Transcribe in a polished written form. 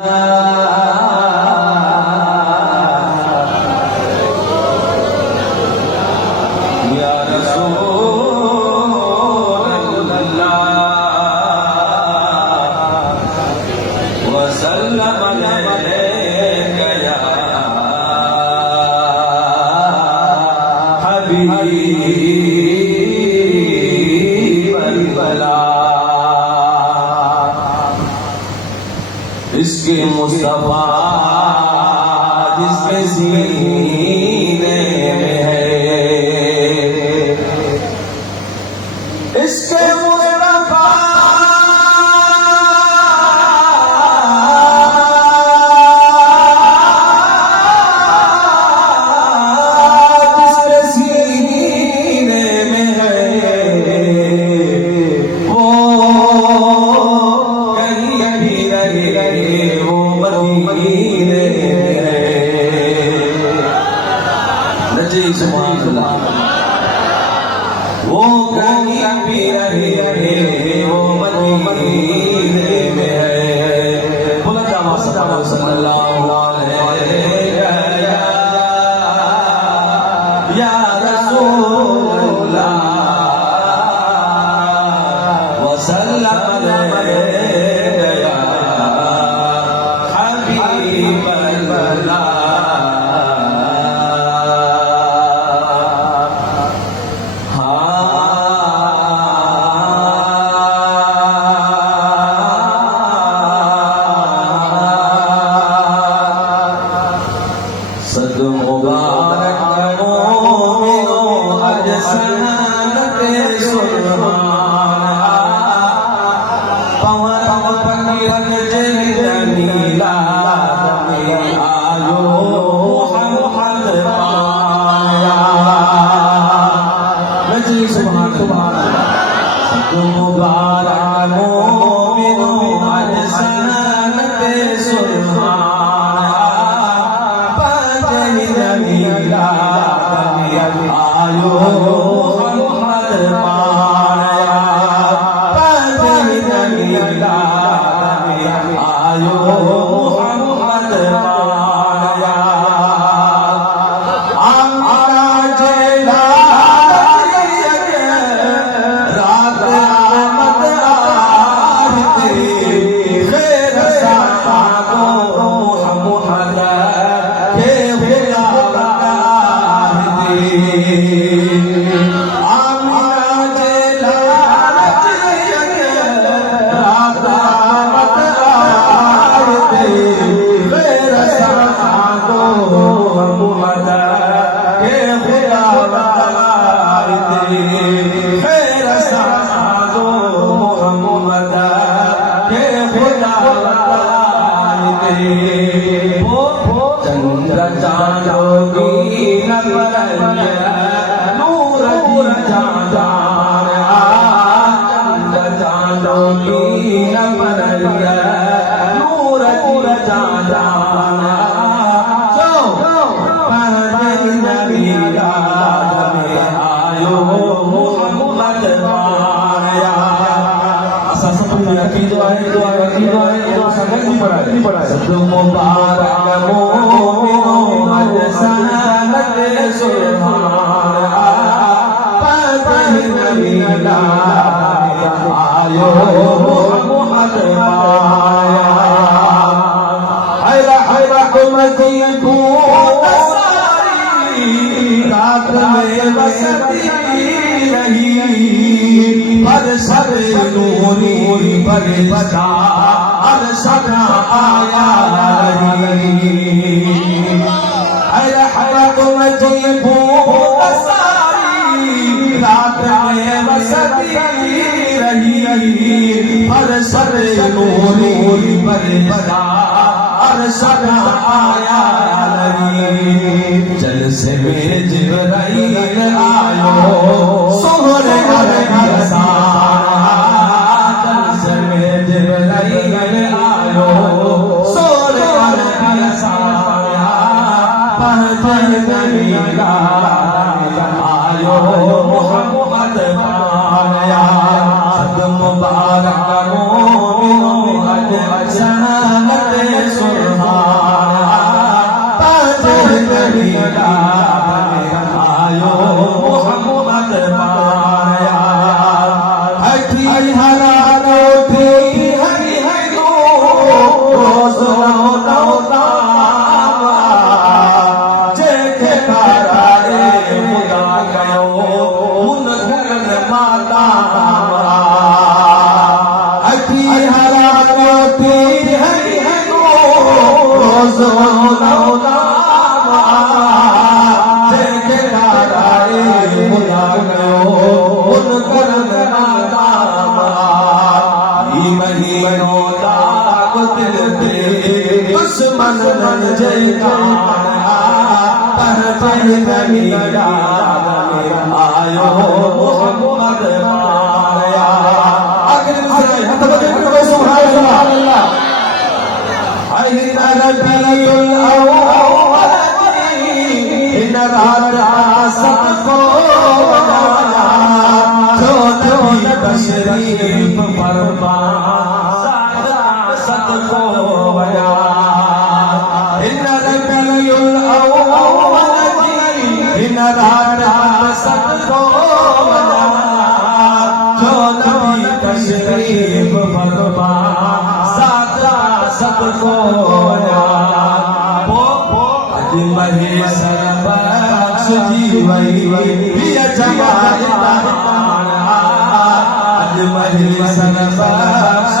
या रसूल अल्लाह वसल्लम अलैका या हबीब अल्लाह। इसके मुस्तफा जिसके सीने में है, इसके मुस्तफा जिसके सीने में है, वो कहीं कहीं रहे वो मदीने में है। नजी सुभान अल्लाह। वो कहीं भी रहे वो मदीने में है। बुलंद आवाज़ से सल्लल्लाहु अलैहि या रसूल अल्लाह वसल्लम अलैका या हबीब अल्लाह। सद मुबारक मोमिनो अज सनते सुल्तान पवन फकीरन जमीला आयो मुहम्मद पाया। नजी सुभान अल्लाह। सद मुबारक मोमिनो अज सनते सुल्तान आयो मुहम्मद पाया। आयो मुहम्मद पाया। आमरा जेला रात आमद आरती खैर साको मुहम्मद के हुआ आमिना जेला रात आमद आरती खैर साको मुहम्मद के हुआ खैर साको मुहम्मद के हुआ। चंद्र चांदोगी नूर चांदा चंद्र चांदोगी नूर चांदा आयो मुहम्मद पाया। सद मुबारक मोमिनो अज सनते सुल्तान आयो मुहम्मद पाया। रहमती भूत सारी रात में बसती रही पर सब नूरी पर बता हर सदा आया रहमती भूत सारी रात में बसती रही पर सब नूरी पर बता हर सदा आया। जल से मेरे जिब्राइल आयो सोहरे जल से मेरे जिब्राइल आयो सोहरे आयो मुहम्मद पाया। सद मुबारक मोमिनो अज सनते लौला जेके नाराए खुदा कयो उन करन नादाम ई महीनो दाग दिल ते दुश्मन न जे काना पर जही आयो मोहम्मद माया आखिर दूसरा हाथ बजे सुभान अल्लाह अहिन रबीउल अव्वल इन रात सबको बनाया जो नबी तशरीफ फरमा सदको बया इन रबीउल अव्वल इन रात सबको बनाया जो नबी तशरीफ फरमा सबको मही सरबख्श जी वही जमाल मही सरबख्श